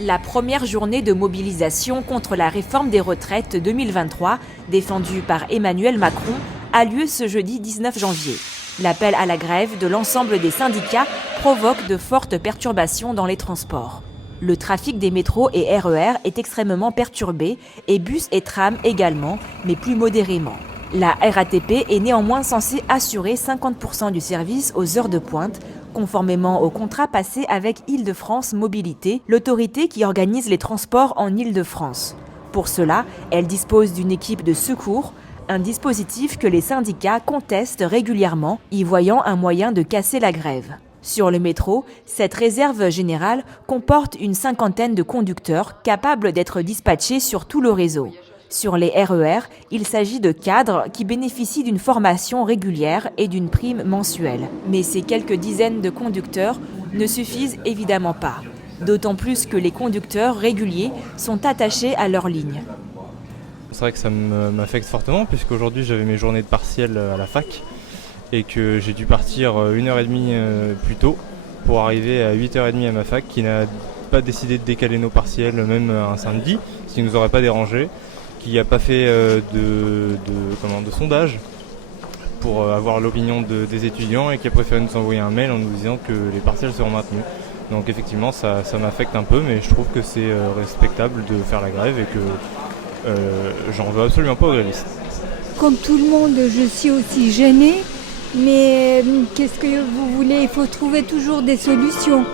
La première journée de mobilisation contre la réforme des retraites 2023, défendue par Emmanuel Macron, a lieu ce jeudi 19 janvier. L'appel à la grève de l'ensemble des syndicats provoque de fortes perturbations dans les transports. Le trafic des métros et RER est extrêmement perturbé, et bus et trams également, mais plus modérément. La RATP est néanmoins censée assurer 50% du service aux heures de pointe, conformément au contrat passé avec Île-de-France Mobilité, l'autorité qui organise les transports en Île-de-France. Pour cela, elle dispose d'une équipe de secours, un dispositif que les syndicats contestent régulièrement, y voyant un moyen de casser la grève. Sur le métro, cette réserve générale comporte une cinquantaine de conducteurs capables d'être dispatchés sur tout le réseau. Sur les RER, il s'agit de cadres qui bénéficient d'une formation régulière et d'une prime mensuelle. Mais ces quelques dizaines de conducteurs ne suffisent évidemment pas. D'autant plus que les conducteurs réguliers sont attachés à leur ligne. C'est vrai que ça m'affecte fortement puisqu'aujourd'hui j'avais mes journées de partiel à la fac et que j'ai dû partir 1h30 plus tôt pour arriver à 8h30 à ma fac qui n'a pas décidé de décaler nos partiels même un samedi, ce qui ne nous aurait pas dérangé, qui n'a pas fait de sondage pour avoir l'opinion des étudiants et qui a préféré nous envoyer un mail en nous disant que les partiels seront maintenus. Donc effectivement ça m'affecte un peu, mais je trouve que c'est respectable de faire la grève et que j'en veux absolument pas aux grévistes. Comme tout le monde, je suis aussi gênée, mais qu'est-ce que vous voulez? Il faut trouver toujours des solutions.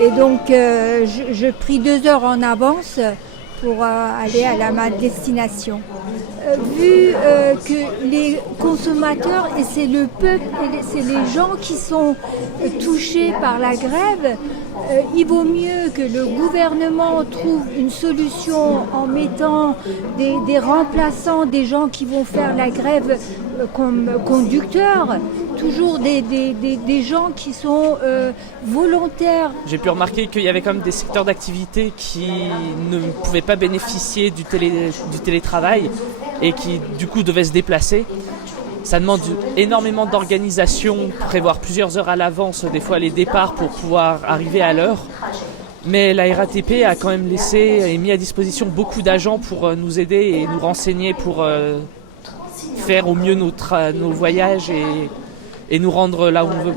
Et donc, je pris 2 heures en avance pour aller à ma destination. Vu que les consommateurs, et c'est le peuple, c'est les gens qui sont touchés par la grève, il vaut mieux que le gouvernement trouve une solution en mettant des remplaçants, des gens qui vont faire la grève comme conducteurs, toujours des gens qui sont volontaires. J'ai pu remarquer qu'il y avait quand même des secteurs d'activité qui ne pouvaient pas bénéficier du télétravail et qui du coup devaient se déplacer. Ça demande énormément d'organisation, prévoir plusieurs heures à l'avance, des fois les départs pour pouvoir arriver à l'heure. Mais la RATP a quand même laissé et mis à disposition beaucoup d'agents pour nous aider et nous renseigner pour faire au mieux nos voyages et nous rendre là où on veut.